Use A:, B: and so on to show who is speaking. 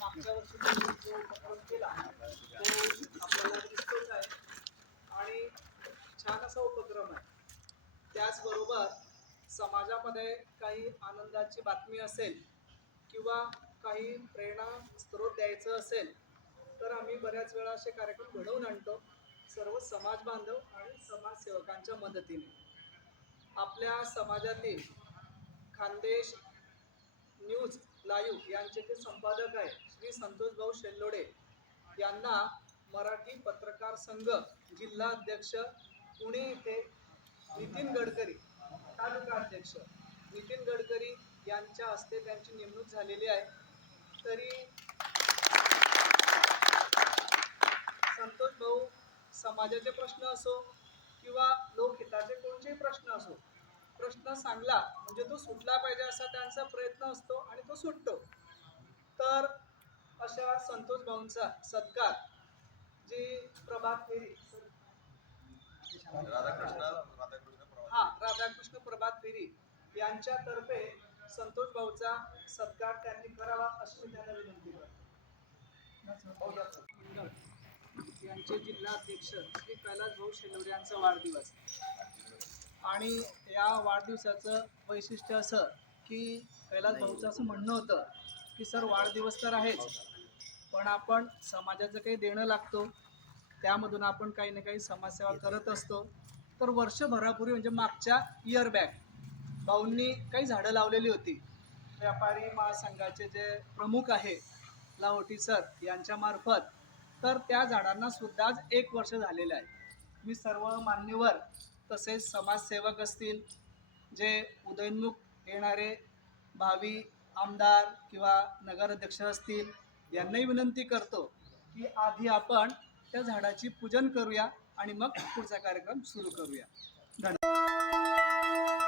A: मागच्या वर्षी उपक्रम केला तो आपल्याला दिसतोच आहे आणि छान असा उपक्रम आहे त्याचबरोबर समाजामध्ये काही आनंदाची बातमी असेल किंवा काही प्रेरणा स्त्रोत द्यायचं असेल तर आम्ही बऱ्याच वेळा असे कार्यक्रम घडवून आणतो सर्व समाज बांधव आणि समाजसेवकांच्या मदतीने आपल्या समाजातील खानदेश न्यूज लाईव्ह यांचे ते संपादक आहेत. श्री संतोष भाऊ शेल्लोडे यांना मराठी पत्रकार संघ जिल्हा अध्यक्ष पुणे येथे नितीन गडकरी तालुका अध्यक्ष नितीन गडकरी यांच्या हस्ते त्यांची नेमणूक झालेली आहे. तरी संतोष भाऊ समाजाचे प्रश्न असो किंवा लोकहिताचे कोणतेही प्रश्न असो प्रश्न सांगला म्हणजे तो सुटला पाहिजे असा त्यांचा प्रयत्न असतो आणि तो सुटतो. तर अशा संतोष भाऊंचा सत्कार जी प्रभात फेरी. हा राधाकृष्ण प्रभात फेरी यांच्यातर्फे संतोष भाऊचा सत्कार त्यांनी करावा अशी मी त्यांना विनंती करतो. यांचे जिल्हा अध्यक्ष श्री कैलास भाऊ शेलवडे यांचा वाढदिवस. आणि या वाढदिवसाचं वैशिष्ट्य असं की कैलास भाऊचं असं म्हणणं होतं की सर वाढदिवस तर आहेच पण आपण समाजाचं काही देणं लागतो. त्यामधून आपण काही ना काही समाजसेवा करत असतो. तर वर्षभरापूर्वी म्हणजे मागच्या इयर बॅक भाऊंनी काही झाडं लावलेली होती. व्यापारी महासंघाचे जे प्रमुख आहे लाहोटी सर यांच्यामार्फत. तर त्या झाडांना सुद्धा आज एक वर्ष झालेलं आहे. मी सर्व मान्यवर तसेच समाजसेवक असतील जे उदयोन्मुख येणारे भावी आमदार किंवा नगराध्यक्ष असतील यांनाही विनंती करतो की आधी आपण त्या झाडाची पूजन करूया आणि मग पुढचा कार्यक्रम सुरू करूया. धन्यवाद.